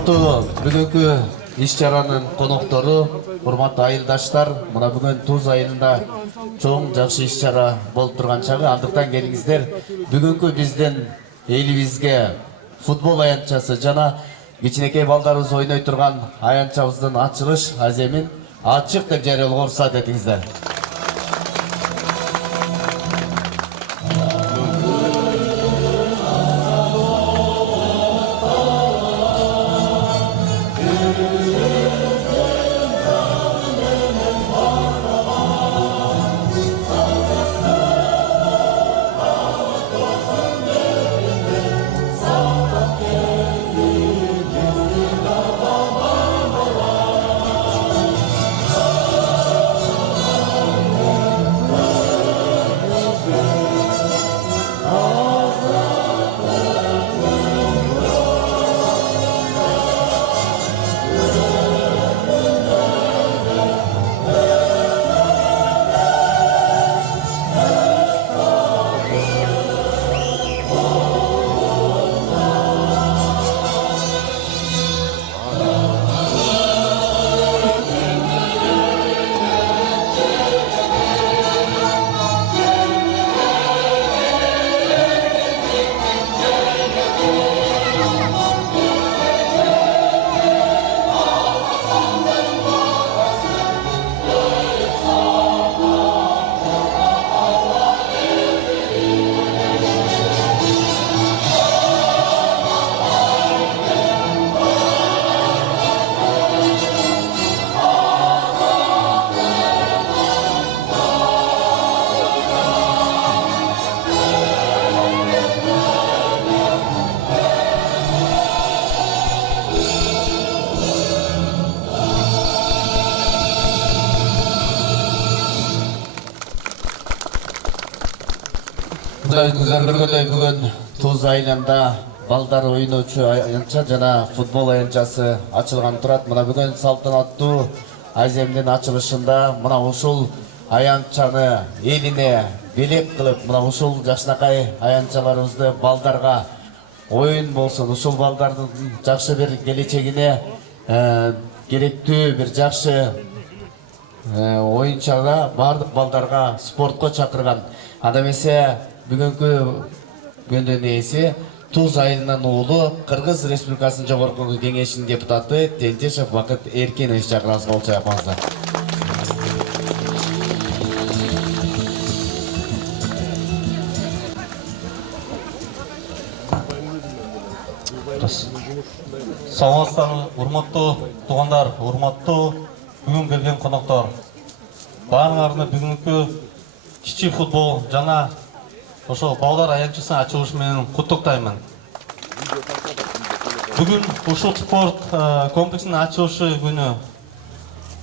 Урматтуу бүгүнкү иш-чаранын коноктору, урматтуу айылдаштар, мына бүгүн Туз айылында чоң жакшы иш-чара болуп турган чагы, андыктан келиңиздер. Бүгүнкү биздин элибизге футбол аянтчасы жана кичинекей балдарыбыз ойной турган аянтчабыздын ачылыш аземин ачык деп жарыялууга уруксат этиңиздер. Бүгүн Туз айылында балдар ойночу аянтча жана футбол аянтчасы ачылган турат. Мына бүгүн салтанаттуу аземдин ачылышында мына ушул аянтчаны элине белек кылып, мына ушул жакшынакай аянтчаларыбызды балдарга оюн болсун, ушул балдардын жакшы бир келечегине керектүү бир жакшы оюнчага бардык балдарга спортко чакырган. Анда эмесе бүгүнкү күндүн ээси Туз айылынын уулу, Кыргыз Республикасынын Жогорку Кеңешинин депутаты Тентешев Бакыт Эркинович чакырабыз, кол чайкаңыздар. Саламатсыздарбы, урматтуу туугандар, урматтуу бүгүн келген коноктор. Баарыңарды бүгүнкү кичи футбол жана ошо балдар аянтчасын ачылышы менен куттуктаймын. Бүгүн ушул спорт комплексинин ачылышы күнү.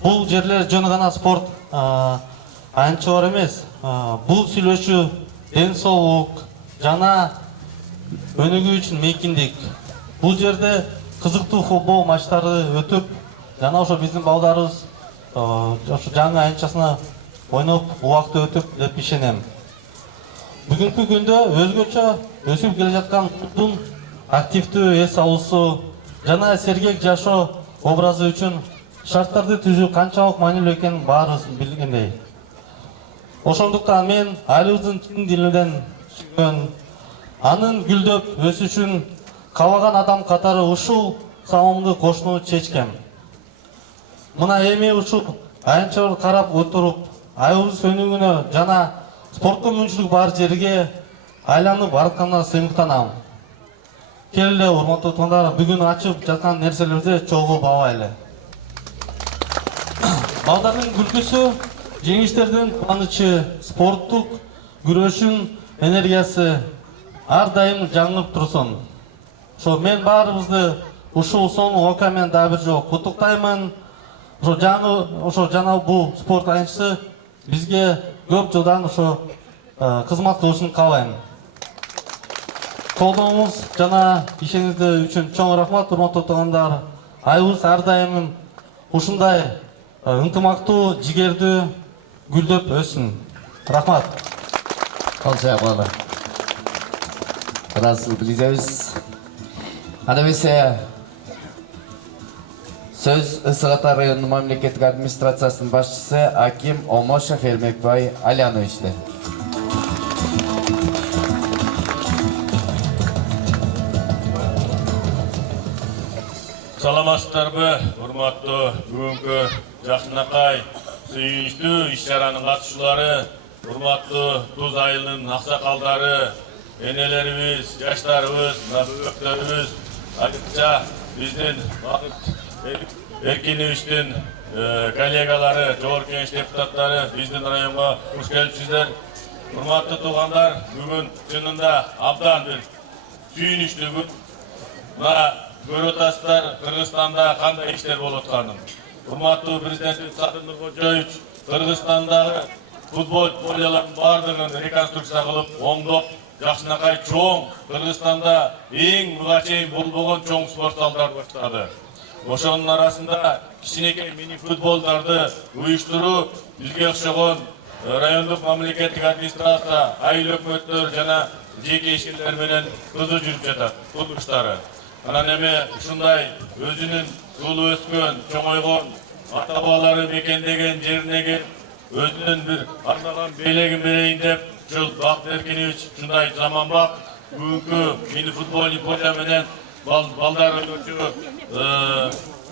Бул жерлер жөн гана спорт аянтчалар эмес, бул сүйлөшүү, ден соолук жана өнүгүү үчүн мейкиндик. Бул жерде кызыктуу футбол матчтары өтүп, жана ошо биздин балдарыбыз ошо жаңы аянтчасына ойноп, убакыты өтүп деп ишенем. Бүгүнкү күндө өзгөчө өсүп келе жаткан клубдун активдүү эс алуусу жана сергек жашоо образы үчүн шарттарды түзүү канчалык маанилүү экенин баарыбыз билгендей. Ошондуктан мен айылыбыздын чын дилинен сүйгөн, анын гүлдөп өсүшүн каалаган адам катары ушул салымды кошууну чечкем. Мына эми ушул аянтчаларды карап отуруп, айылыбыз өнүгүүнө жана спортко мүмкүнчүлүк бар жерге айланып баратканына сыймыктанам. Келе, урматтуу туугандар, бүгүн ачып жаткан нерселерди чогуу баалайлы. Балдардын күлкүсү, жеңиштердин кубанычы, спорттук күрөшүн энергиясы ар дайым жаңып турсун. Ошо мен баарыбызды ушул сонун ока менен дагы бир жолу куттуктаймын. Ошо жана бул спорт аянтчасы бизге көп жылдан ошо кызмат кылышын каалайм. Колдооңуз жана ишениңиздер үчүн чоң рахмат, урматтуу туугандар. Айылыбыз ар дайым ушундай ынтымактуу, жигердүү гүлдөп өссүн. Рахмат. Kalçaya bağlı. Biraz bileceğiz. Hadi biz Söz Ысыгата районунун мамлекеттик администрациясынын башчысы Аким Омошев Эрмекбай Альяновичте. Саламатсыздарбы, урматтуу бүгүнкү жакшынакай сүйүнүчтүү иш-чаранын катышуулары, урматтуу Туз айылынын аксакалдары, энелерибиз, жаштарыбыз, бөбөктөрүбүз, айрыкча биздин Эркиновичтин коллегалары, жогорку кеңеш депутаттары биздин районго куш келипсиздер. Урматтуу туугандар, бүгүн чынында абдан бир сүйүнүчтүү күн. Көрүп атасыздар, Кыргызстанда кандай иштер болуп атканын. Урматтуу президентибиз Садыр Нуркожоевич Кыргызстандагы футбол поляларын бардыгын реконструкция кылып, оңдоп, жакшынакай чоң Кыргызстанда эң буга чейин болбогон чоң спорт залдарды баштады. Ошонун арасында кичинекей мини футболдарды уюштуруу бизге окшогон райондук мамлекеттик администрация, айыл өкмөттөр жана жеке ишкерлер менен кызуу жүрүп жатат курулуштары. Анан эми ушундай өзүнүн туулуп өскөн, чоңойгон, ата-бабалары мекендеген жерине келип, өзүнүн бир ардаган белегин берейин деп, ушул Бакыт Эркинович ушундай заманбап бүгүнкү мини футбольный поля менен балдар ойночу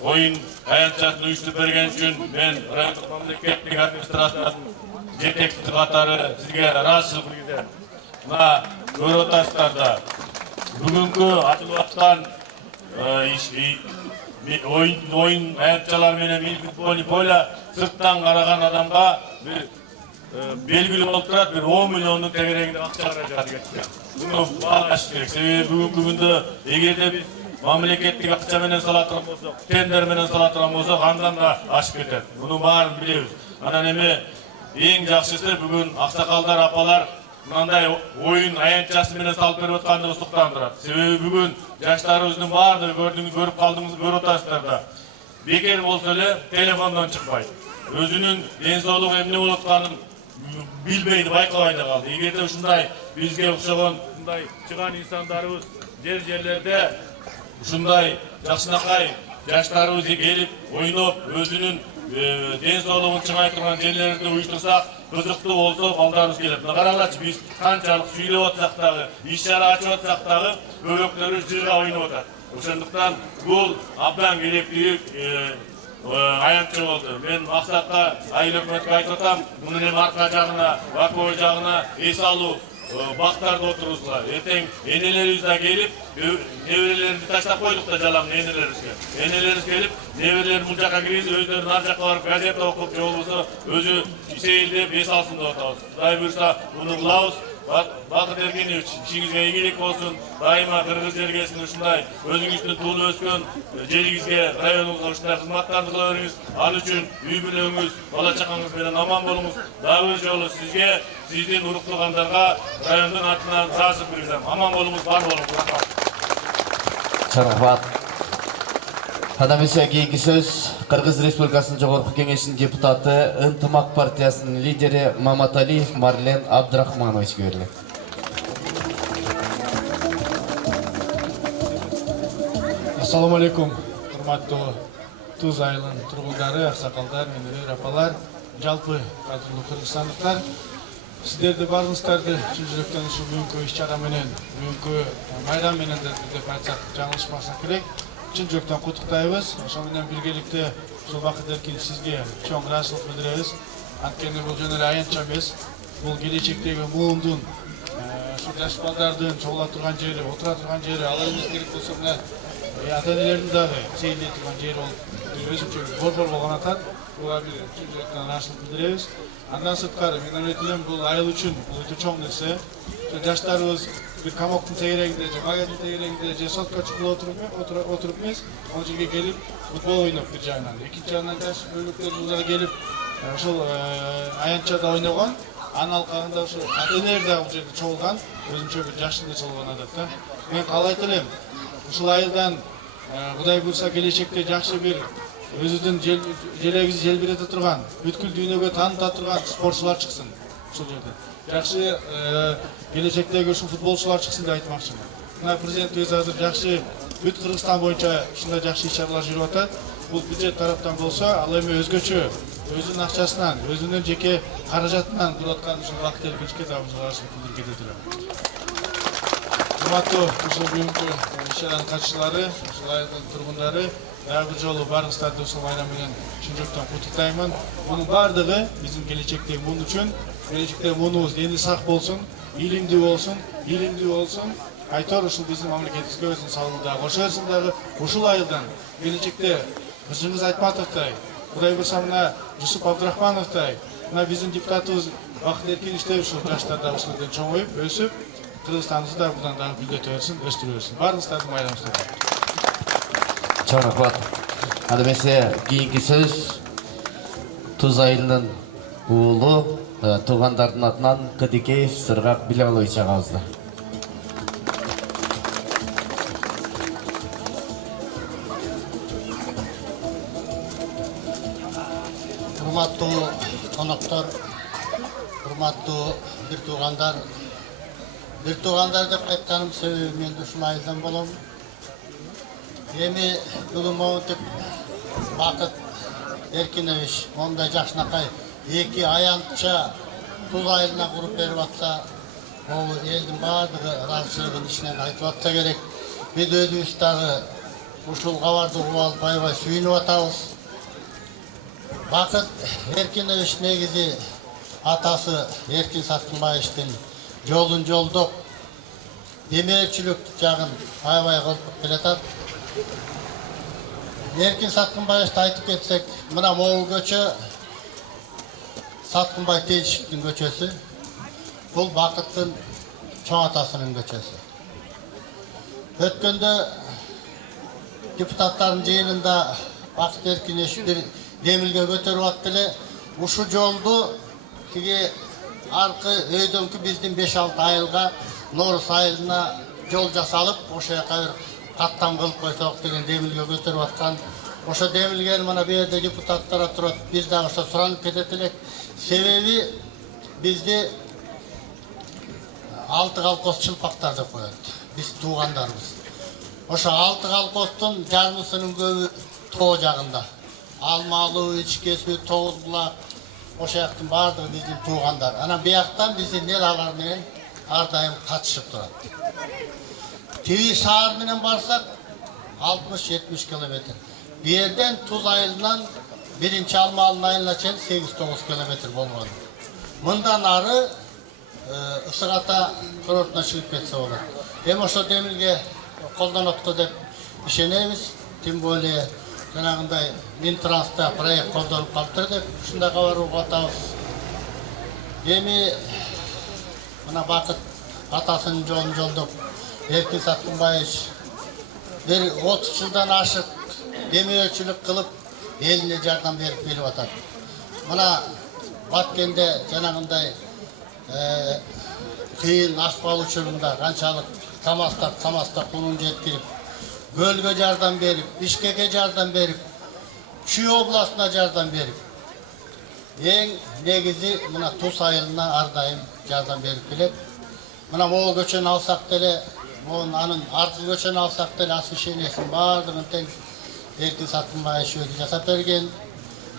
оюн аянтчасын уюштуруп берген үчүн мен райондук мамлекеттик администрациянын жетекчиси катары сизге ыраазычылык билдирем. Мына көрүп атасыздар да, бүгүнкү ачылып аткан оюн аянтчалар менен мини футбольный поля сырттан караган адамга бир белгилүү болуп турат, бир 10 миллиондун тегерегинде акча каражаты кеткен. Буну баалаш керек. Себеби бүгүнкү күндө эгерде биз мамлекеттик акча менен сала турган болсок, тендер менен сала турган болсок, андан да ашып кетет. Мунун баарын билебиз. Анан эми эң жакшысы бүгүн аксакалдар, апалар мындай оюн аянтчасы менен салып берип аткандыгы суктандырат. Себеби бүгүн жаштарыбыздын баардыгы көрүп калдыңыз, көрүп атасыздар да. Бекер болсо эле телефондон чыкпайт. Өзүнүн ден соолугу эмне болуп атканын билбейди, байкабай да калды. Эгерде ушундай бизге окшогон ушундай чыган инсандарыбыз жерлерде ушундай жакшынакай жаштарыбыз келип ойноп, өзүнүн ден соолугун чыңай турган жерлерди уюштурсак, кызыктуу болсо балдарыбыз келет. Караңлачы, биз канчалык сүйлөп атсак дагы, иш-чара ачып атсак дагы бөбөктөрүбүз жырга ойноп атат. Ошондуктан бул абдан керектүү аянтчы болду. Мен максатка айыл өкмөткө айтып атам, мунун эми арка жагына, бакой жагына эс алуу бактарды отургузгула. Эртең энелерибиз да келип, неберелерибизди таштап койдук да жалаң энелерибизге. Энелерибиз келип, неберелерин бул жака киргизип, өздөрүнүн ар жакка барып газета окуп, же болбосо өзү сейилдеп эс алсын деп атабыз. Кудай буюрса, муну кылабыз. Бакыт Эркинович, ишиңизге ийгилик болсун. Дайыма кыргыз жергесин ушундай өзүңүздүн туулуп өскөн жериңизге, районуңузга ушундай кызматтарды кыла бериңиз. Ал үчүн үй бүлөңүз, бала чакаңыз менен аман болуңуз. Дагы бир жолу сизге, сиздин уруктугандарга райондун атынан таасир билдирем. Аман болуңуз, бар болуңуз. Чарахват. Кадамесе кийинки сөз Кыргыз Республикасынын Жогорку Кеңешинин депутаты, Ынтымак партиясынын лидери Маматалиев Марлен Абдрахмановичке берилет. Ассаламу алейкум, урматтуу Туз айылынын тургундары, аксакалдар, энелер, апалар, жалпы кадырлуу кыргызстандыктар. Сиздерди баарыңыздарды чын жүрөктөн ушул бүгүнкү иш-чара менен, бүгүнкү майрам менен деп айтсак жаңылышпасак керек. Чын жүрөктөн куттуктайбыз. Ошол менен биргеликте ушул Бакыт Эркин сизге чоң ыраазычылык билдиребиз. Анткени бул жөн эле аянтча эмес, бул келечектеги муундун ушул жаш балдардын чогула турган жери, отура турган жери, ал эмес керек болсо мына ата-энелердин дагы сейилдей турган жери болуп өзүнчө борбор болгон атат. Буга бир чын жүрөктөн ыраазычылык билдиребиз. Андан сырткары мен ойлойт бул айыл үчүн бул өтө чоң нерсе. Жаштарыбыз bir kamoktun tegerегинде же магазин тегерегинде же сотка чукулуп отуруп эмес, ал жерге келип футбол ойноп бир жагынан. Экинчи жагынан жаш бөлөктөр бул келип ошол аянтчада ойногон, анын алкагында ошол ата-энелер да бул жерде чогулган, өзүнчө бир жакшы нерсе болгон адат да. Мен каалайт элем, ушул айылдан Кудай буйрса келечекте жакшы бир өзүнүн желегибизди желбирете турган, бүткүл дүйнөгө тааныта турган спортчулар чыксын ушул жерде. Жакшы келечектеги ушул футболчулар чыксын деп айтмакчымын. Мына президентибиз азыр жакшы бүт Кыргызстан боюнча ушундай жакшы иш-чаралар жүрүп атат. бул бюджет тараптан болсо, ал эми өзгөчө өзүнүн акчасынан, өзүнүн жеке каражатынан кылып аткан ушул Бакыт Эркиновичке дагы каршылык билдирip кетет элем. Урматтуу ушул бүгүнкү иш-чаранын катчылары, ушул айылдын тургундары, дагы бир жолу баарыңыздарды ушул майрам менен чын жүрөктөн куттуктаймын. Бунун баардыгы биздин келечектеги мун үчүн, келечектеги мунубуз эми сак болсун, илимдүү болсун. Айтор ушул биздин мамлекетибизге өзүнүн салымын дагы кошо берсин дагы. Ушул айылдан келечекте Кызчыңгыз Айтматовдой, Кудай буйрса мына Жусуп Абдрахмановдой, мына биздин депутатыбыз Бакыт Эркиновичтей ушул жаштарда ушул жерден чоңоюп, өсүп, Кыргызстаныбызды да мындан дагы гүлдөтө берсин, өстүрө берсин. Баарыңыздарды майрамыңыздар. Чоң рахмат. Аны эмесе кийинки сөз Туз айылынын уулу туугандардын атынан Кыдыкеев Сыргак Билалович агабызда. Урматтуу коноктор, урматтуу бир туугандар деп айтканым себеби мен ушул айылдан болом. Эми бүгүн монтип Бакыт Эркинович мондай жакшынакай эки аянтча Туз айылына куруп берип атса, бул элдин баардыгы ыраазычылыгын ичинен айтып атса керек. Биз өзүбүз дагы ушул кабарды угуп алып аябай сүйүнүп атабыз. Бакыт Эркинович негизи атасы Эркин Саткынбаевичтин жолун жолдоп, демеечилик жагын аябай колдоп келатат. Эркин Саткынбаевичти айтып кетсек, мына могул көчө Саткынбай Тейшевдин көчөсү. Бул Бакыттын чоң атасынын көчөсү. Өткөндө депутаттардын жыйынында Бакыт Эркинович бир демилге көтөрүп атты эле. Ушу жолду тиги аркы өйдөнкү биздин 5-6 айылга Норус айылына жол жасалып, ошо жака бир каттам кылып койсок деген демилге көтөрүп аткан. Ошо демилгени мына бу жерде депутаттар турат. Биз дагы ошо суранып кетет элек. Себеби бизди 6 колхоз чылпактар деп коет. Биз туугандарбыз. Ошо 6 колхоздун жарымысынын көбү тоо жагында. Алмалуу, Ичкесүү, Тоозбулак, ошо жактын баардыгы биздин туугандар. Анан бияктан биздин эл алар менен ар дайым катышып турат. Тиги шаар менен барсак 60-70 километр. Бу жерден Туз айылынан биринчи Алмалынын айылына чейин 8-9 километр болгон. Мындан ары Ысык Ата курортуна чыгып кетсе болот. Эми ошо демилге колдонот деп ишенебиз. Тем более жанагындай Минтранста проект колдонуп калыптыр деп ушундай кабар угуп атабыз. Эми мына Бакыт атасынын жолун жолдоп, Эркин Саткынбаевич бир 30 жылдан ашык демеечилик кылып, элине жардам берип келип атат. Мына Баткенде жанагындай кыйын акыбал учурунда канчалык камазда кунун жеткирип, Көлгө жардам берип, Бишкекке жардам берип, Чүй областына жардам берип, эң негизи мына Туз айылына ар дайым жардам берип келет. Мына могул көчөнү алсак деле, анын аркы көчөнү алсак деле освещениесин баардыгын тең Эркин Саткынбаевич өзү жасап берген.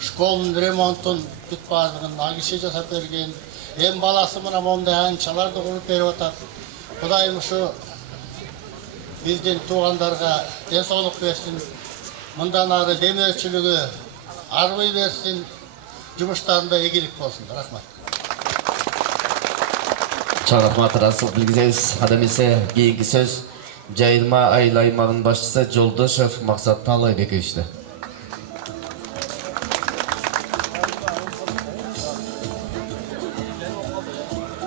Школдун ремонтун бүт баардыгын ал киши жасап берген. Эми баласы мына мондай аянтчаларды куруп берип атат. Кудайым ушу биздин туугандарга ден соолук берсин. Мындан ары демеечилиги арбый берсин. Жумуштарында ийгилик болсун. Рахмат. Чоң рахмат, Расул билгизебиз. Ада эмесе кийинки сөз Жайылма айыл аймагынын башчысы Жолдошев Максат Таалайбековичте.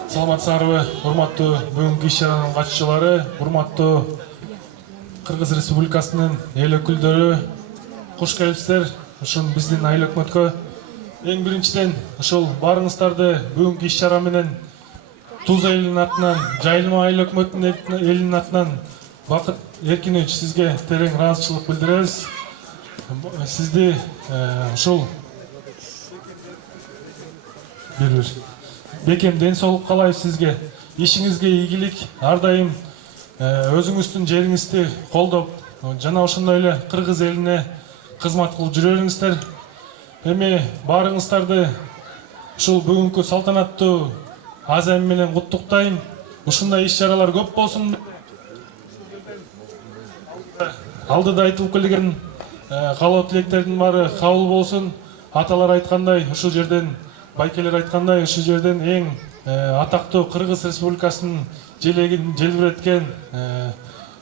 Саламатсыздарбы, урматтуу бүгүнкү иш-чаранын катчылары, урматтуу Кыргыз Республикасынын эл өкүлдөрү, куш келипсиздер ушул биздин айыл өкмөткө. Эң биринчиден ушул баарыңыздарды бүгүнкү иш-чара менен Туз айылынын атынан, Жайылма айыл өкмөтүнүн элинин атынан Бакыт Эркинович сизге терең ыраазычылык билдиребиз. Сизди ушул бекем ден соолук каалайбыз сизге. Ишиңизге ийгилик, ар дайым өзүңүздүн жериңизди колдоп, жана ошондой эле кыргыз элине кызмат кылып жүрө бериңиздер. Эми баарыңыздарды ушул бүгүнкү салтанаттуу азем менен куттуктайм. Ушундай иш-чаралар көп болсун. Алдыда айтылып келген каалоо тилектердин баары кабыл болсун. Аталар айткандай, ушул жерден, байкелер айткандай, ушул жерден эң атактуу Кыргыз Республикасынын желегин желбиреткен,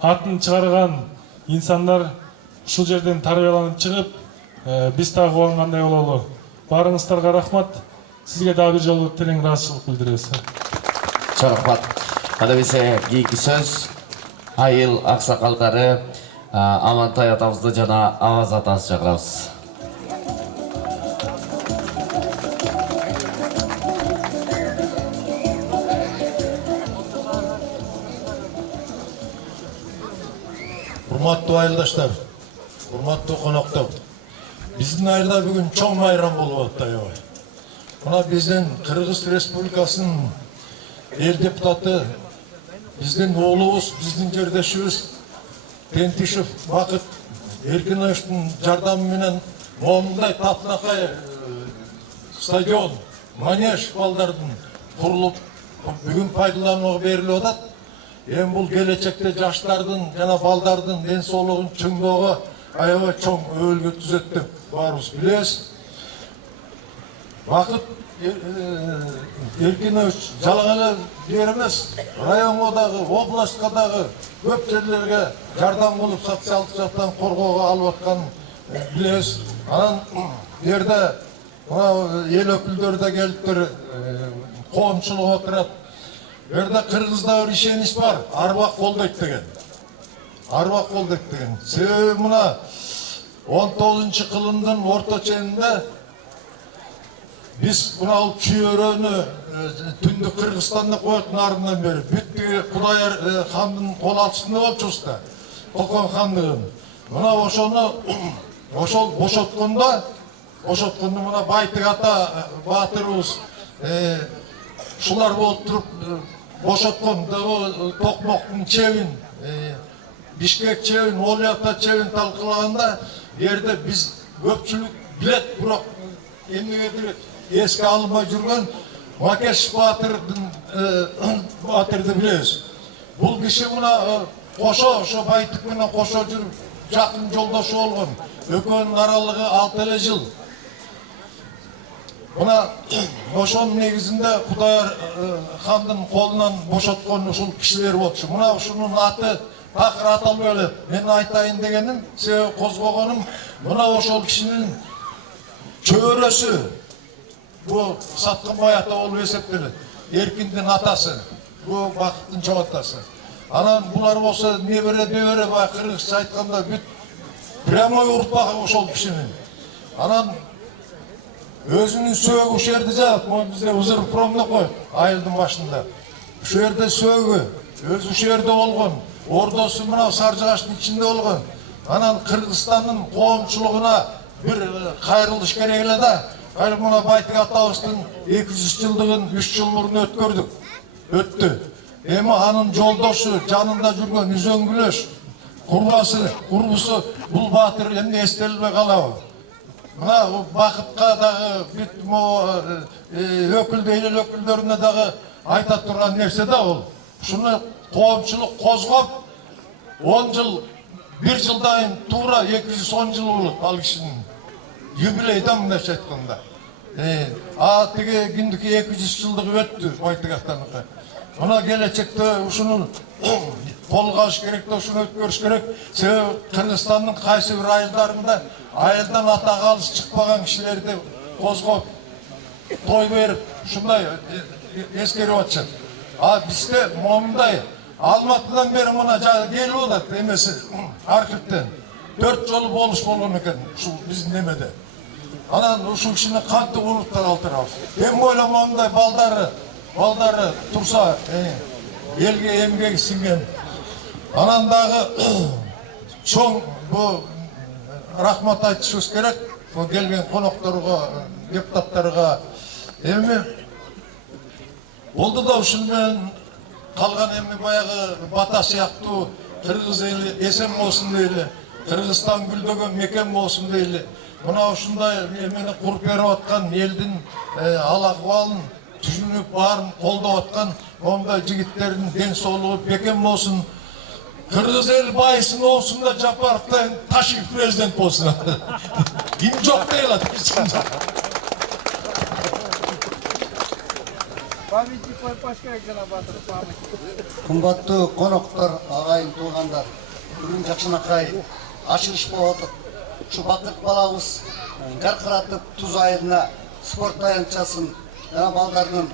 атын чыгарган инсандар ушул жерден тарбияланып чыгып, биз дагы кубангандай бололу. Баарыңыздарга рахмат. Сизге дагы бир жолу терең ыраазычылык билдиребиз. Чоң рахмат. Анда бизе кийинки сөз айыл аксакалдары Амантай атабызды жана Аваз атабызды чакырабыз. Урматтуу айылдаштар, урматтуу коноктор, биздин айылда бүгүн чоң майрам болуп атат аябай. Мына биздин Кыргыз Республикасынын эл депутаты, биздин оолубуз, биздин жердешибиз Тентишев Бакыт Эркиновичтин жардамы менен момундай татынакай стадион, манеж балдардын курулуп бүгүн пайдаланууга берилип атат. Эми бул келечекте жаштардын жана балдардын ден соолугун чыңдоого аябай чоң өбөлгө түзөт деп баарыбыз билебиз. Бакыт Эркинович жалаң эле жер эмес, районго дагы, областка дагы көп жерлерге жардам кылып социалдык жактан коргоого алып атканын билебиз. Анан бу жерде эл өкүлдөрү да келиптир, коомчулук отурат. Бу жерде Кыргызда бир ишенич бар, арбак колдойт деген. Арбак колдойт деген. Себеби мына 19-кылымдын орто ченинде биз мына чүйөрөнү түндүк Кыргызстанда коет нарынан бери бүттү Кудай хандын кол астында болчубуз да. Кокон хандыгын. Мына ошол бошоткондо мына Байтык ата баатырыбыз ушулар болуп туруп бошоткон Токмоктун чебин, Бишкек чебин, Олий ата чебин талкылаганда жерде биз көпчүлүк билет, бирок эмнегедир эске алынбай жүргөн Макеш баатырды билебиз. Бул киши мына кошо, ошо Байтык менен кошо жүрүп жакын жолдошу болгон. Экөөнүн аралыгы 6 эле жыл. Мына ошонун негизинде Кудай хандын колунан бошоткон ушул кишилер болчу. Мына ушунун аты такыр аталбай эле. Мен айтайын дегеним, себеби козгогонум, мына ошол кишинин чөбөрөсү, бу Саткынбай ата болуп эсептелет. Эркиндин атасы, бу Бакыттын чоң атасы. Анан булар болсо небере бай кыргызча айтканда бүт прямой урпагы ошол кишинин. Анан өзүнүн сөөгү ушул жерде жатат, могу бизде Узырпром деп коет, айылдын башында. Ушул жерде сөөгү, өзү ушул жерде болгон, ордосу мына Саржыгачтын ичинде болгон. Анан Кыргызстандын коомчулугуна бир кайрылыш керек эле да. Кайры мына Байтык атабыздын 200 жылдыгын 3 жыл мурун өткөрдүк. Өттү. Эми анын жолдошу, жанында жүргөн үзөңгүлөш, курбусу бул баатыр эмне эстелбей калабы? Мына Бакытка дагы бүт эл өкүлдөрүнө дагы айта турган нерсе да ол. Ушуну коомчулук козгоп 10 жыл, 1 жылдан туура 210 жыл болот ал кишинин юбилейде мындайча айтканда. Тиги күндүкү 200 жылдыгы өттү Байтык атаныкы. Мына келечекте ушуну колго алыш керек да, ушуну өткөрүш керек. Себеби Кыргызстандын кайсы бир айылдарында айылдан атак алыс чыкпаган кишилерди козгоп той берип ушундай эскерип атышат. Бизде момундай Алматыдан бери мына келип атат эмеси архивден 4 жолу болуш болгон экен ушул биздин немеде. Анан ушул кишини кантип уруттар алтырабыз. Эми ойлойм момундай балдары турса элге эмгеги сиңген. Анан дагы чоң бу рахмат айтышыбыз керек бу келген конокторго, депутаттарга. Эми болду да ушун менен калган эми баягы бата сыяктуу кыргыз эли эсен болсун дейли. Кыргызстан гүлдөгөн мекен болсун дейли. Мына ушундай эмени куруп берип аткан элдин ал акыбалын түшүнүп баарын колдоп аткан мондай жигиттердин ден соолугу бекем болсун. Кыргыз эл байысын болсун да Жапаровдон Ташиев президент болсун. Ким жок дейли ат. Кымбаттуу коноктор, агайын туугандар, бүгүн жакшынакай ачылыш болуп атат. Ушу бакыт балабыз жаркыратып Туз айылына спорт аянтчасын жана балдардын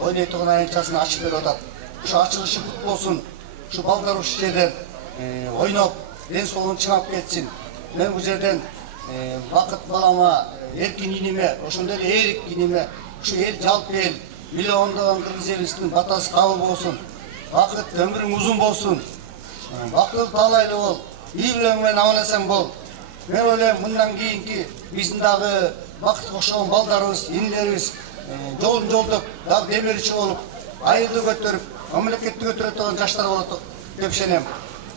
ойнойдуган аянтчасын ачып берип атат. Ушу ачылышы кут болсун. Ушу балдар ушул жерден ойноп, ден соолугун чыңап кетсин. Мен бул жерден бакыт балама, эркин иниме, ошондой эле Эрик иниме, ушу эл жалпы эл миллиондогон кыргыз элибиздин батасы кабыл болсун. Бакыт өмүрүң узун болсун. Бактылуу таалайлуу бол. Үй бүлөң менен аман эсен бол. Мен ойлойм мындан кийинки биздин дагы бакытка окшогон балдарыбыз, инилерибиз жолун жолдоп, дагы демирчи болуп, айылды көтөрүп, мамлекетти көтөрө турган жаштар болот деп ишенем.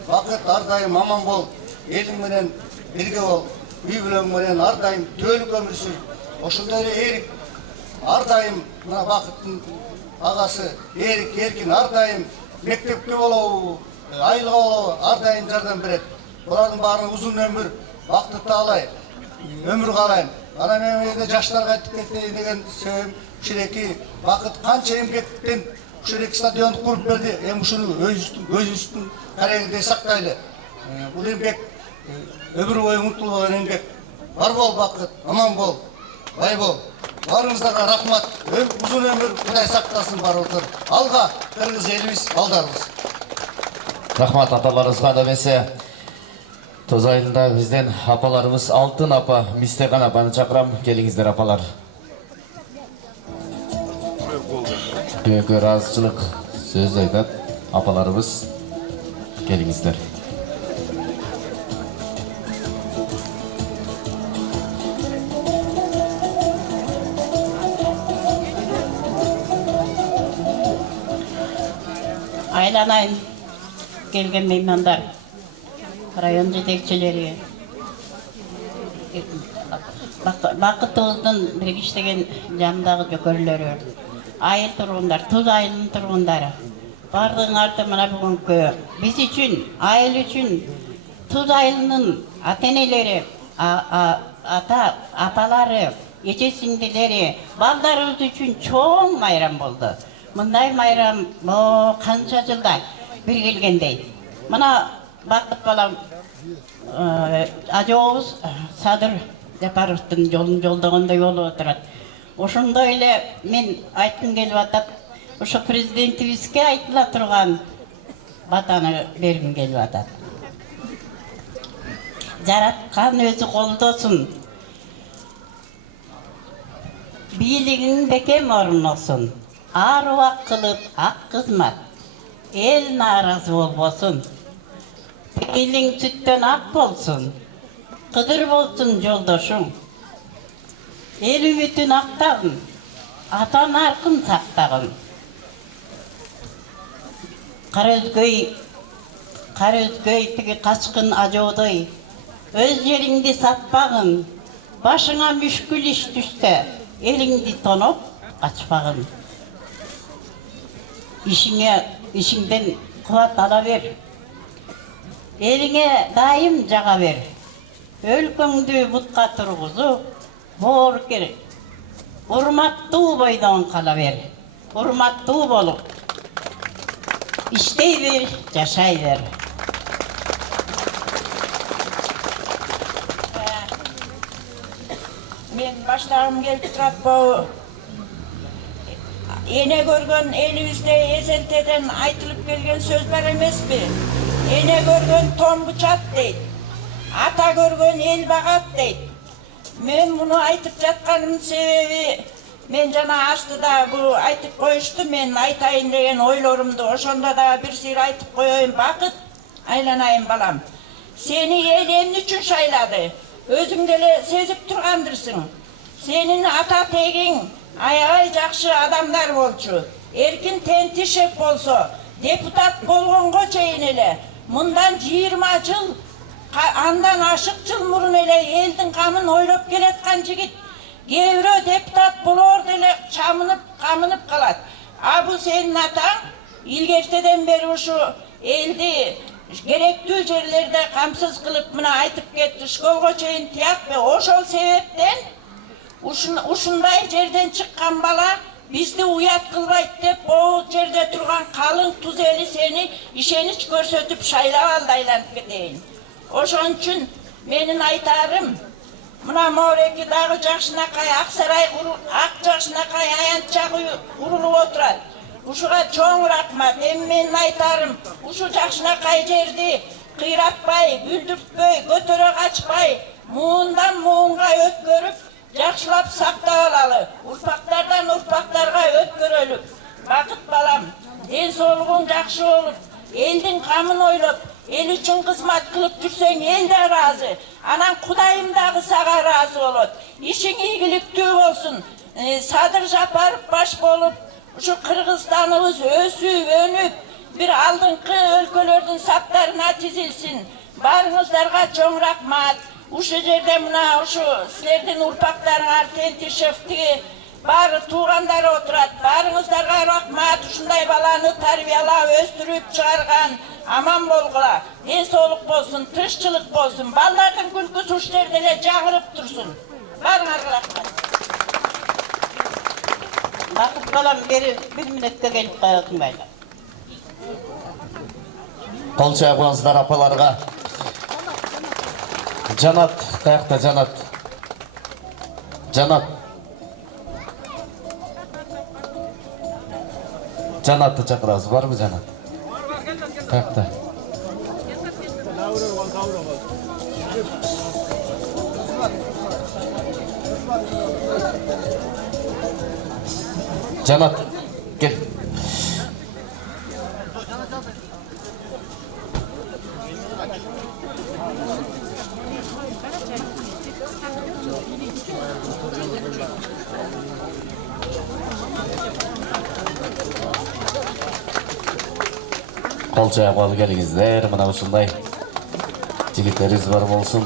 Бакыт ар дайым аман бол, элиң менен бирге бол, үй бүлөң менен ар дайым түбөлүк өмүр сүр. Ошондой эле Эрик ар дайым мына Бакыттын агасы Эрик эркин ар дайым мектепте болобу, айылга болобу ар дайым жардам берет. Булардын баарына узун өмүр, бакыт таалай, өмүр каалайм. Ана мен жаштарга айтып кетейин деген себебим ушуреки Бакыт канча эмгектен ушуреки стадионду куруп берди. Эми ушуну өзүбүздүн карегинде сактайлы. Бул эмгек өмүр бою унутулбаган эмгек. Бар бол Бакыт, аман бол, бай бол. Баарыңыздарга рахмат. Узун өмүр, Кудай сактасын баарыбызды. Алга кыргыз элибиз, балдарыбыз. Рахмат аталарыбызга да эмесе. Туз айылында бизден апаларыбыз Алтын апа, Мистеган апаны чакырам. Келиңиздер апалар. Көкө ыраазычылык сөз айтат апаларыбыз. Келиңиздер. Айланайын келген меймандар, район жетекчилери, Бакытыбыздын биригиштеген жандагы жөкөрлөрү, айыл тургундар, Туз айылынын тургундары, бардыгыңарды мына бүгүнкү биз үчүн, айыл үчүн, Туз айылынын ата-энелери, апалары, эже сиңдилери, балдарыбыз үчүн чоң майрам болду. Мындай майрам канча жылда бир келгендей. Мына Бакыт балам ажообуз Садыр Жапаровдун жолун жолдогондой болуп отурат. Ошондой эле мен айткым келип атат. Ошо президентибизге айтыла турган батаны бергим келип атат. Жараткан өзү колдосун. Бийлигиң бекем орносун. Аруак кылып ак кызмат, эл нааразы болбосун. Пейилиң сүттөн ак болсун, кыдыр болсун жолдошуң. Эл үмүтүн актагын, ата наркын сактагын. Кара өзгөй тиги качкын ажоодой, өз жериңди сатпагын, башыңа мүшкүл иш түштө, элиңди тоноп качпагын. Ишиңден кубат ала бер. Элиңе дайым жага бер. Өлкөңдү бутка тургузу, боорукер. Урматтуу бойдон кала бер. Урматтуу болуп. Иштей бер, жашай бер. Мен баштагым келип турат бу эне көргөн элибизде эзентеден айтылып келген сөз бар эмеспи? Эне көргөн том бучат дейт. Ата көргөн эл багат дейт. Мен муну айтып жатканымдын себеби мен жана астыда бу айтып коюшту, мен айтайын деген ойлорумду ошондо да бир сыйыр айтып коеюн. Бакыт, айланайын балам. Сени эл эмне үчүн шайлады? Өзүң деле сезип тургандырсың. Сенин ата тегиң аябай жакшы адамдар болчу. Эркин Тентишев болсо, депутат болгонго чейин эле мындан 20 жыл Andan ашық жыл мұрын эле елдің қамын ойлап келетқан жігіт кээ бирөө депутат болор деле камынып калат. А бул сенин атаң илгертеден бери ушу элди керектүү жерлерде камсыз кылып мына айтып кетти. Школго чейин тиякпы. Ошол себептен ушундай жерден чыккан бала бизди уят кылбайт деп бул жерде турган калың туз эли сени ишенич көрсөтүп шайлап алды, айланып кетейин. Ошон үчүн менин айтарым, мына Мореки дагы Жакшынакай, Аксарай, Ак Жакшынакай аянтча курулуп отурат. Ушуга чоң рахмат. Эми менин айтарым, ушу Жакшынакай жерди кыйратпай, бүлдүртпөй, көтөрө качпай, муундан муунга өткөрүп, жакшылап сактап алалы. Урпактардан урпактарга өткөрөлүп. Бакыт балам, ден соолугуң жакшы болуп, элдин камын ойлоп, эл үчүн кызмат кылып жүрсөң эл да ыраазы. Анан Кудайым дагы сага ыраазы болот. Ишиң ийгиликтүү болсун. Садыр Жапаров баш болуп, ушу Кыргызстаныбыз өсүп, өнүп, бир алдыңкы өлкөлөрдүн саптарына тизилсин. Барыңыздарга чоң рахмат. Ушу жерде мына ушу силердин урпактарыңар Тентишев тиги баары туугандары отурат. Барыңыздарга рахмат. Ушундай баланы тарбиялап, өстүрүп чыгарган. Аман болгула. Ден соолук болсун, тынччылык болсун. Балдардын күлкүсү ушул жерде эле жаңырып турсун. Барыңарга рахмат. Бакыт балам бери бир мүнөткө келип калдым байла. Кол чабыңыздар апаларга. Жанат, каякта Жанат? Жанат. Жанатты чакырабыз, барбы Жанат? Каякта? Жанат, кел. Кол чаап алып келиңиздер, мына ушундай жигиттерибиз бар болсун.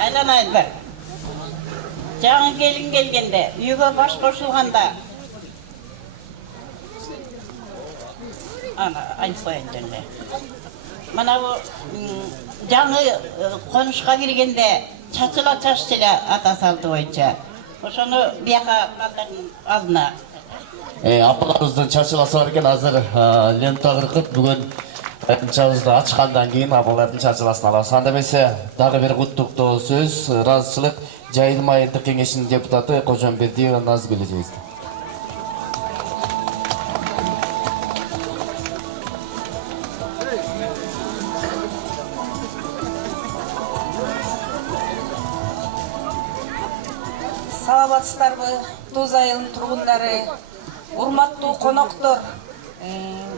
Айланайындар. Жаңы келин келгенде, үйгө баш кошулганда ана айтып коеюн эле. Мына жаңы конушка киргенде чачыла чачты эле ата салты боюнча. Ошону бияка балдардын алдына Апаларыбыздын чачыласы бар экен, азыр лента кыркып бүгүн чабызды ачкандан кийин апалардын чачыласын алабыз. Анда эмесе дагы бир куттуктоо сөз, ыраазычылык Жайылма айылдык кеңешинин депутаты Кожомбердиева Назгүл эжебизде. Саламатсыздарбы, Туз айылынын тургундары, урматтуу коноктор,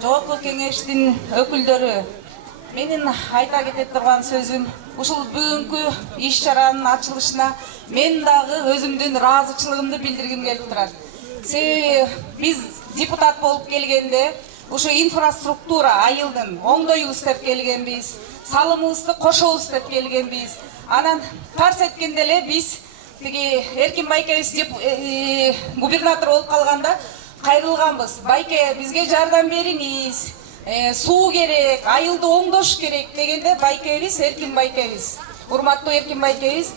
жогорку кеңештин өкүлдөрү. Менин айта кете турган сөзүм, ушул бүгүнкү иш чаранын ачылышына мен дагы өзүмдүн ыраазычылыгымды билдиргим келип турат. Себеби биз депутат болуп келгенде ушу инфраструктура айылдын оңдоюбуз деп келгенбиз, салымыбызды кошобуз деп келгенбиз. Анан тарс эткенде эле биз тиги Эркин байкебиз губернатор болуп калганда кайрылганбыз. Байке, бизге жардам бериңиз. Суу керек, айылды оңдош керек дегенде байкебиз, Эркин байкебиз, урматтуу Эркин байкебиз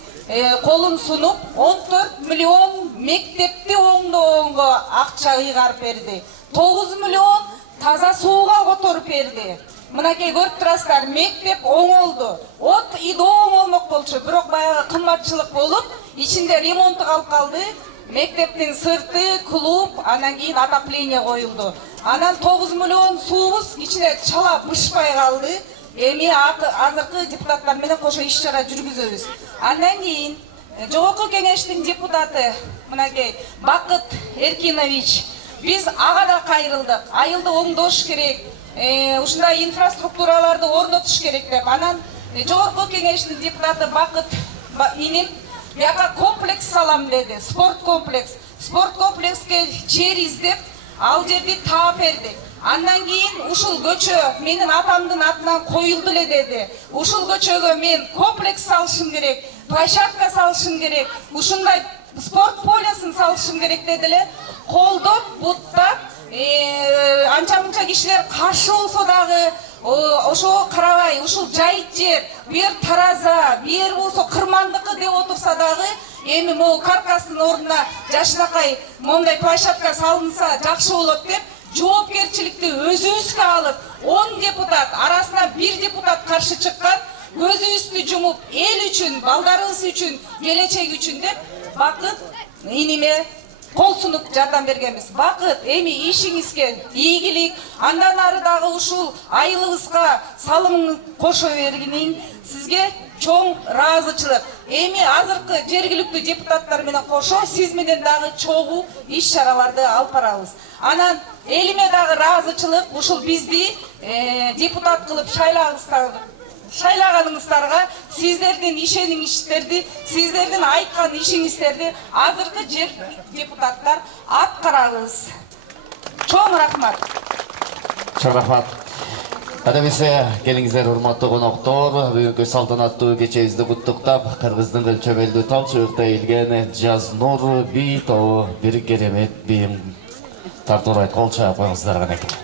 колун сунуп 14 миллион мектепти оңдоого акча ыйгарып берди. 9 миллион таза сууга которуп берди. Мынакей көрүп турасыздар, мектеп оңолду. От идо оңолмок болчу, бирок баягы кымбатчылык болуп, ичинде ремонту калып калды. Мектептин сырты, клуб, анан кийин отопление коюлду. Анан 9 миллион суубуз ичине чала бышпай калды. Эми азыркы депутаттар менен кошо иш чара жүргүзөбүз. Андан кийин жогорку кеңештин депутаты мынакей Бакыт Эркинович, биз ага да кайрылдык. Айылды оңдош керек, ушундай инфраструктураларды орнотуш керек деп. Анан жогорку кеңештин депутаты Бакыт иним бияка комплекс салам деди, спорт комплекс. Спорт комплекске жер издеп, ал жерди таап бердик. Андан кийин ушул көчө менин атамдын атынан коюлду эле деди. Ушул көчөгө мен комплекс салышым керек, площадка салышым керек, ушундай спорт полесын салышым керек деди эле. Колдоп, буттап, анча-мынча кишилер каршы болсо дагы ошого карабай, ушул жайыт жер, бир тараза, бир болсо кырмандыкы деп отурса дагы, эми могу каркастын ордуна жашынакай мондай площадка салынса жакшы болот деп, жоопкерчиликти өзүбүзгө алып, 10 депутат арасына 1 депутат каршы чыккан, көзүбүздү жумуп, эл үчүн, балдарыбыз үчүн, келечек үчүн деп, бакыт иниме кол сунуп жардам бергенбиз. Бакыт, эми ишиңизге ийгилик, андан ары дагы ушул айылыбызга салымыңызды кошо бергениң сизге чоң ыраазычылык. Эми азыркы жергиликтүү депутаттар менен кошо сиз менен дагы чогуу иш-чараларды алып барабыз. Анан элиме дагы ыраазычылык, ушул бизди депутат кылып шайлаганыңыздарга, сиздердин ишенимиңиздерди, сиздердин айткан ишиңиздерди азыркы жер депутаттар аткарабыз. Чоң рахмат. Чоң рахмат. Адабисе, келиңиздер урматтуу коноктор, бүгүнкү салтанаттуу кечебизди куттуктап, Кыргыздын көлчөбөлдүү тал чыбыкта ийилген Жазнур би тобу бир керемет бийим тартуур кол чаап коюңуздар канекей.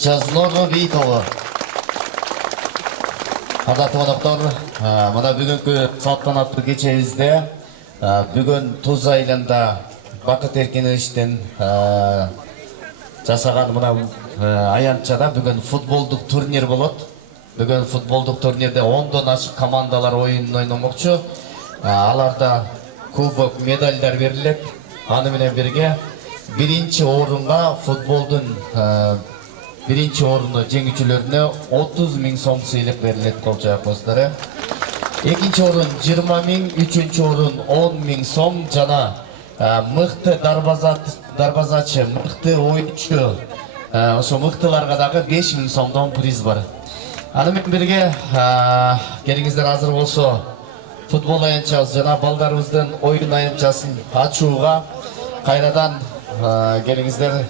Жазлорго бий тобу. Ардактуу коноктор, мына бүгүнкү салтанаттуу кечебизде бүгүн Туз айылында Бакыт Эркиновичтин жасаган мына аянтчада бүгүн футболдук турнир болот. Бүгүн футболдук турнирде 10дон ашык командалар оюнун ойномокчу. Аларда кубок, медальдар берилет. Аны менен бирге биринчи орунга футболдун биринчи орунду жеңүүчүлөрүнө 30 000 сом сыйлык берилет колчоок достору. Экинчи орун 20 000, үчүнчү орун 10 000 сом жана мыкты дарбазачы, мыкты оюнчу, ошо мыктыларга дагы 5 000 сомдон приз бар. Аны менен бирге келиңиздер азыр болсо футбол аянтчабыз жана балдарыбыздын оюн аянтчасын ачууга кайрадан келиңиздер.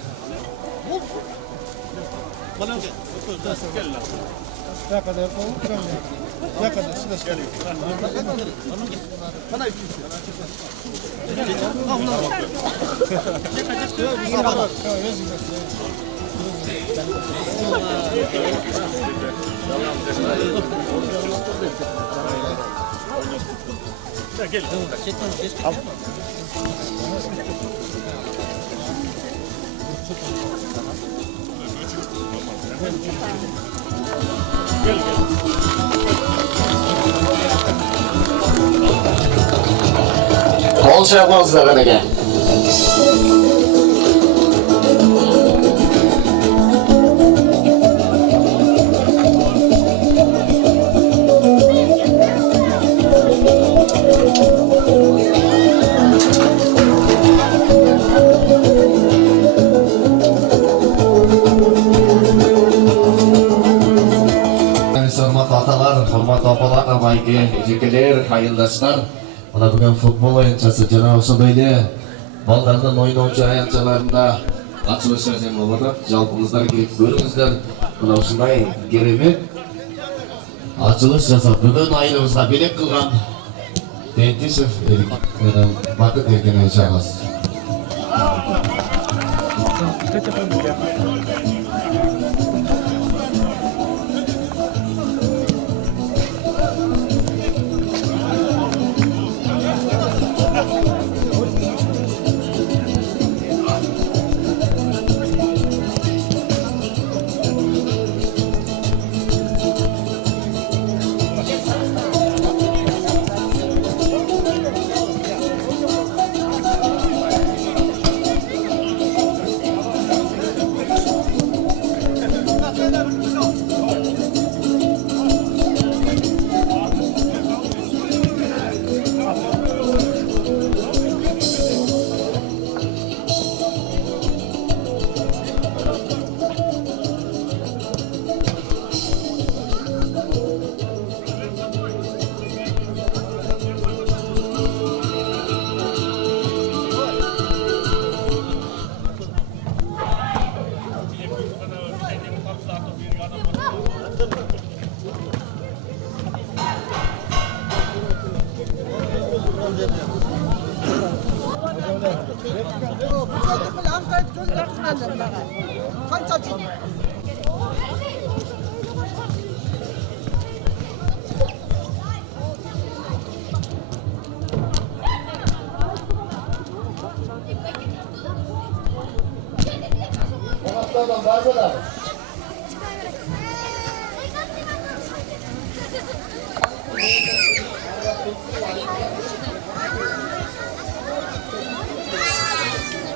Кол чапыңыздар кенеке. Hormatly апалар, майке, эжекелер, айылдаштар. Мына бүгүн футбол аянтчасы жана ошондой эле балдардын ойноочу аянтчаларында ачылыш жасалып болуп атат. Жалпыңыздар келип көрүңүздөр. Мына ушундай керемет ачылыш жасап бүгүн айылыбызга белек кылган Тентишев менен Бакыт Эркинович агабыз.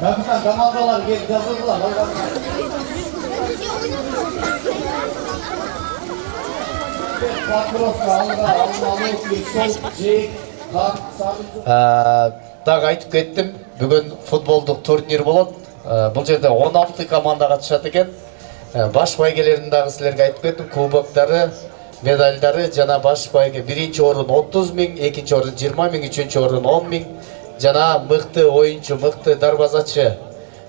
Kapitan komandalar gelip yazıldılar. Дагы айтып кеттим, бүгүн футболдук турнир болот. Бул жерде 16 команда катышат экен. Баш байгелерин дагы силерге айтып кеттим, кубоктары, медальдары жана баш байге биринчи орун 30 000, экинчи орун 20 000, үчүнчү орун 10 000. Жана мыкты оюнчу, мыкты дарбазачы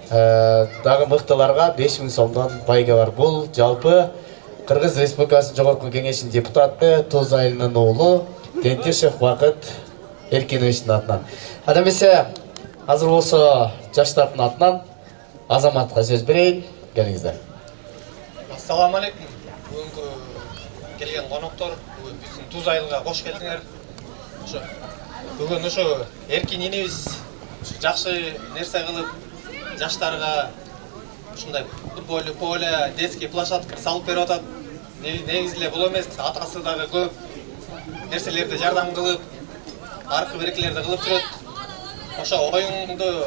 дагы мыктыларга 5 000 сомдон байге бар. Бул жалпы Кыргыз Республикасынын Жогорку Кеңешинин депутаты Туз айылынын уулу Тентишев Бакыт Эркиновичтин атынан. Ада эмесе азыр болсо жаштардын атынан Азаматка сөз берейин. Келиңиздер. Assalamu alaikum. Бүгүнкү келген коноктор, биздин Туз айылга кош келдиңер. Бүгүн ошо эркин инебиз жакшы нерсе кылып, жаштарга ушундай футбол, поле, детский площадка салып берип атат. Негизи эле бул эмес, атасы дагы көп нерселерди жардам кылып, аркы берекелерди кылып жүрөт. Ошо оюнду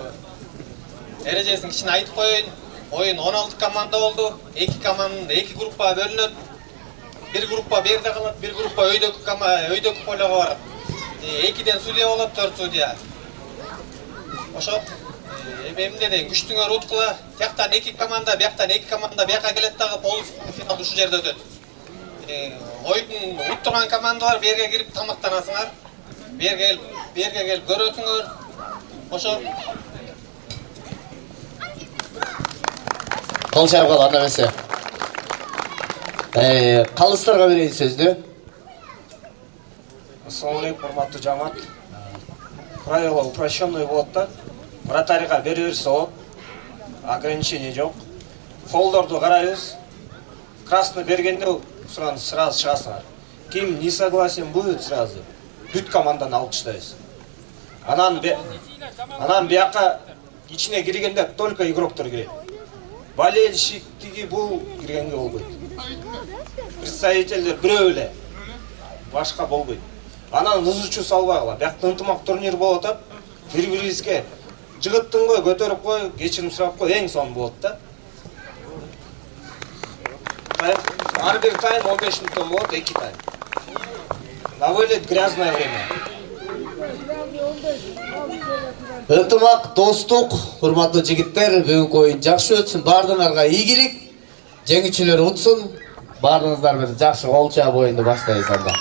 эрежесин кичине айтып коеюн. Oyun 16 komanda oldu. 2 komanda 2 gruppa bölünüp. Bir gruppa bir yerде kalат, bir gruppa öydökü polaga barat. 2'den судья болот, 4 судья. Ошо эмне дейин, күчтүңөр уткула, тияктан 2 команда, бияктан 2 команда бияка келет дагы полуфинал ушул жерде өтөт. Ойдун уттурган командалар берге кирип тамактанасыңар. Берге келип көрөсүңөр. Ошо Кол чайкал анда эмесе. Калыстарга берейин сөздү. Ассаламу алейкум, урматтуу жамаат. Правила упрощенный болот да. Вратарьга бере берсе болот. Ограничение жок. Фолдорду карайбыз. Красный бергенде сразу чыгасыңар. Ким не согласен будет сразу. Бүт команданы алып таштайбыз. Анан бияка ичине киргенде только игроктор кирет. Болельщик тиги бул киргенге болбойт. Представительдер бирөө эле. Башка болбойт. Анан ызычуу салбагыла. Биякта ынтымак турнир болуп атат. Бири-бирибизге жыгыттың кой, көтөрүп кой, кечирим сурап кой, эң сонун болот да. Ар бир тайм 15 мүнөттөн болот, 2 тайм. На вылет грязное время. Ынтымак, достук, урматтуу жигиттер, бүгүнкү оюн жакшы өтсүн, баардыгыңарга ийгилик, жеңүүчүлөр утсун, баардыгыңыздар бир жакшы кол чаап оюнду баштайбыз анда.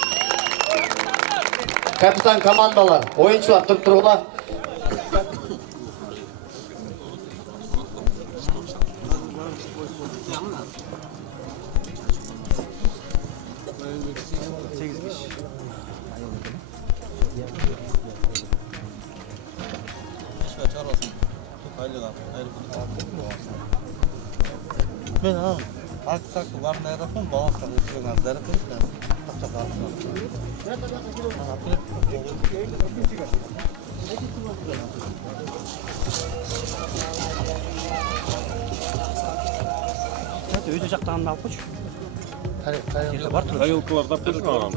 Капитан командалар, оюнчулар туруп тургула. Ben aksak var ne yapın balans kalıyor azları kırık Hadi öyle jaqtan alып koç. Ayıltılarda pırtmadan.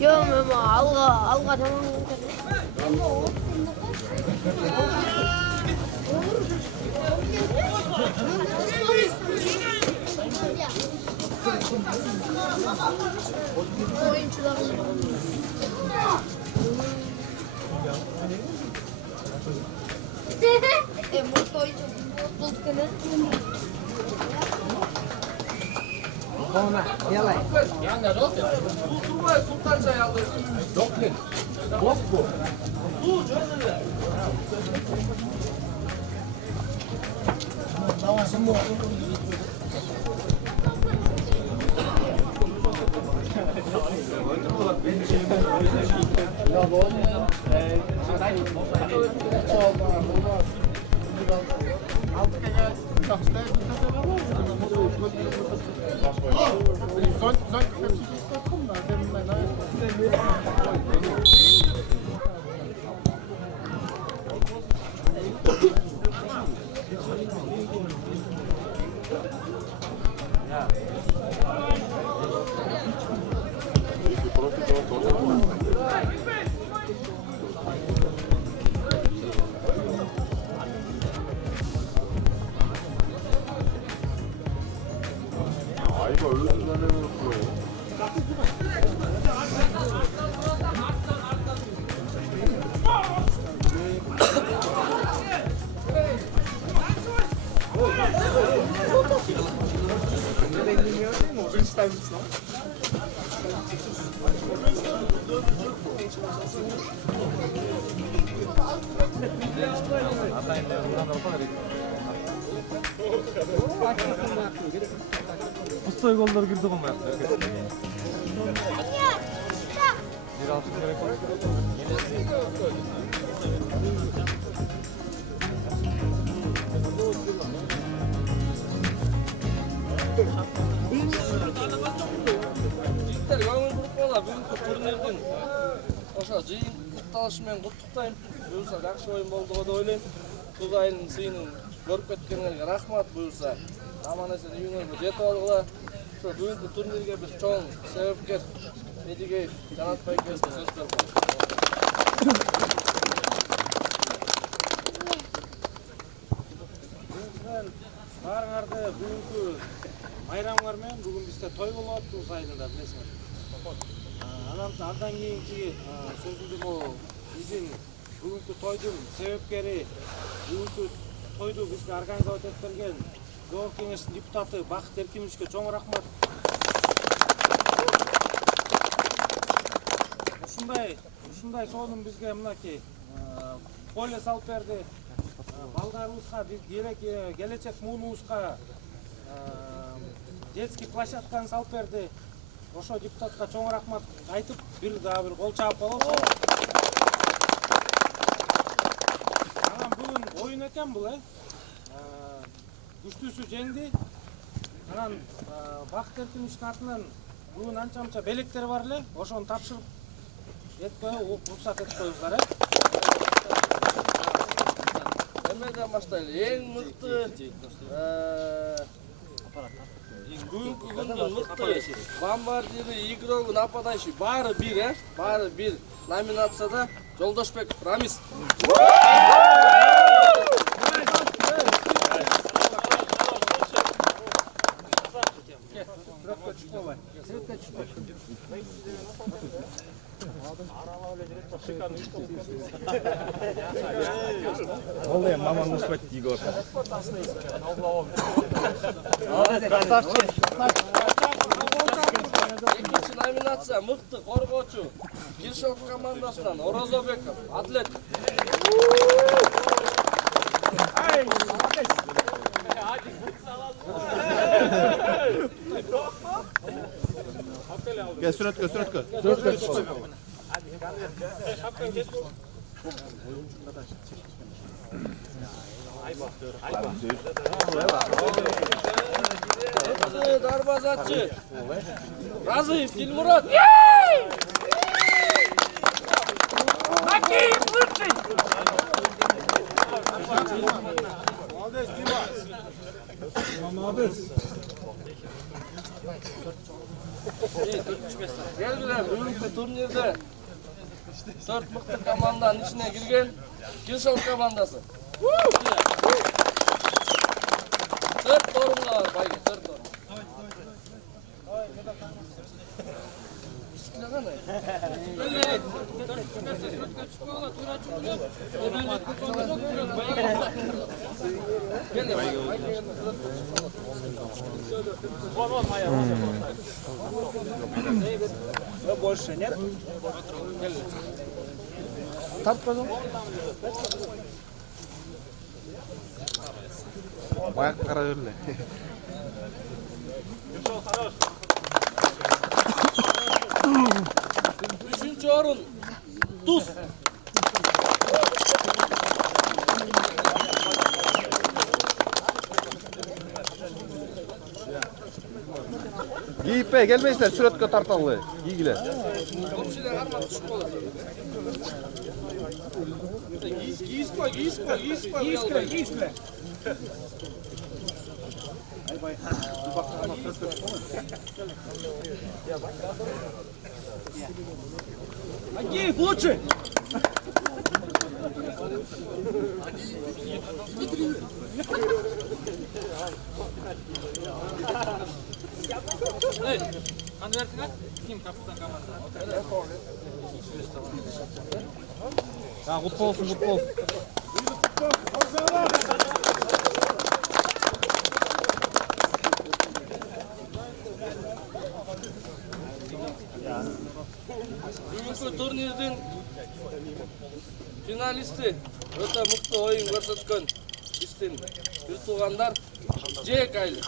Yok mama alga tamam. Пустой голдор кирди го маяк. Бир алыш керек болот. Көңүл буруп кала бүгүнкү турнирдин ошо жыйын кутталышы менен куттуктайм. Буюрса жакшы оюн болду деп ойлойм. Туз айылынын сыйынын көрүп кеткениңерге рахмат. Буюрса аман эсен үйүңөргө жетип алгыла. Ошо бүгүнкү турнирге биз чоң себепкер Эдигеев Жанат байкебизге сөз беребиз. Баарыңарды бүгүнкү майрамыңар менен бүгүн бизде той болот Туз айылында билесиңер. Андан кийинки сөзүмдү могу биздин бүгүнкү тойдун себепкери, бүгүнкү тойду бизге организовать этип берген Жогорку Кеңештин депутаты Бакыт Эркиновичке чоң рахмат. Ушундай сонун бизге мынакей поле салып берди. Балдарыбызга, келечек муунубузга детский площадканы салып берди. Ошо депутатка чоң рахмат айтып, бир кол чаап коелу. Анан бүгүн оюн экен бул, күчтүүсү жеңди. Анан Бакыт Эркиновичтин атынан бүгүн анча-мынча белектер бар эле, ошону тапшырып уруксат этип коюңуздар, Эмеден баштайлы. Эң мыкты бүгүнкү күндүн мыкты бомбардиры, игроку, нападающий баары бир, баары бир номинацияда Жолдошбеков Рамис. Ол эми мамам успайт Егор. Красавчик. Экинчи номинация мыкты коргоочу Киршов командасынан Орозобеков атлет. Сүрөткө. Дарбазатчы Разыев Дилмурат. Макеев лучший. Молодец, Дима. Молодец. Келгиле, бүгүнкү турнирде 4 мыкты команданын ичине кирген Киршов командасы. 4 орунга бар, байге 4 орун. Больше нет? Тартпадым. Баяк кара бериле. Üçüncü orun Tuz. Кийиппе келбейсиздер, сүрөткө тарталы. Кийгиле. Komşular harman düşüp olur. Giyis koy. Агеев лучше! Qanday bersinglar? Kim kapitan komanda? Ha, qutlug' olsun, qutlug' olsun. Bugungi turnirning finalisti o'ta muhto o'yin ko'rsatgan bizning bir tug'anlar Jek Ayli.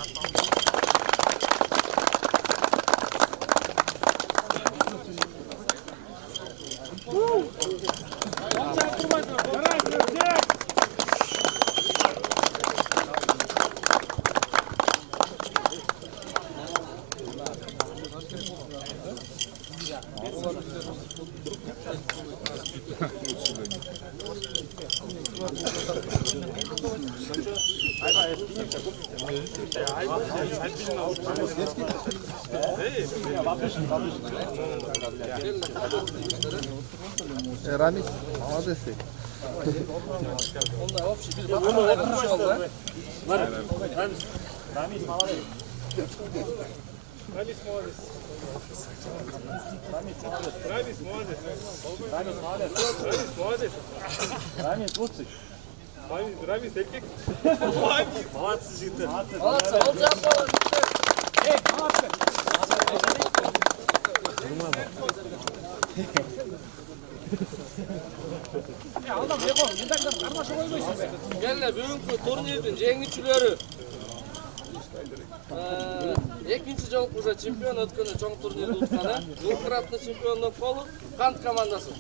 Рамис, молодец. Onda вообще bir bakma yapmış oldu. Рамис молодец. Рамис молодец. Рамис молодец. Рамис молодец. Рамис молодец. Рамис лучший. Рамис erkek. Молодцы жігіттер. Молодцы, молодцы. Ey, молодцы. Aldam ne koy? Mendaklar karmaşa koymayısın be. Gelle bugungi turnirning jenguvchilari. Ekkinchi jol уже chempion o'tgan cho'ng turnirda o'tgani, Yurtratni chempionlik qoldi Qand komandasi.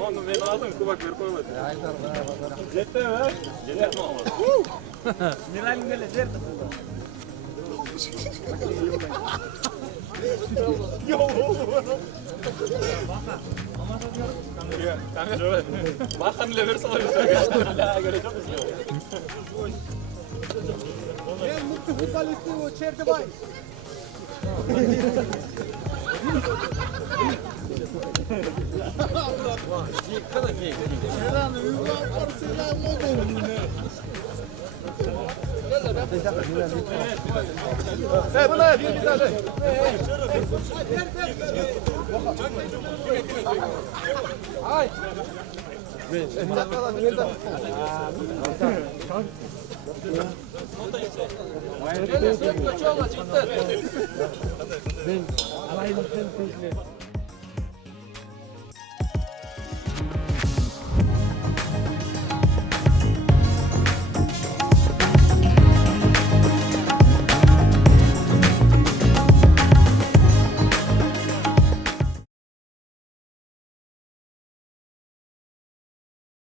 Onu men aldım, kubak verip koymadım. Yetti mi? Yetti mi? Milan gele derdi. Yo oldu. Bakan ile verse alıyorsun. La göre çok güzel. En mutlu futbolisti o Çerkebay. Hey buna bir tane. Ay. Gel, sen kaç ola çıktı. Ben alayım sen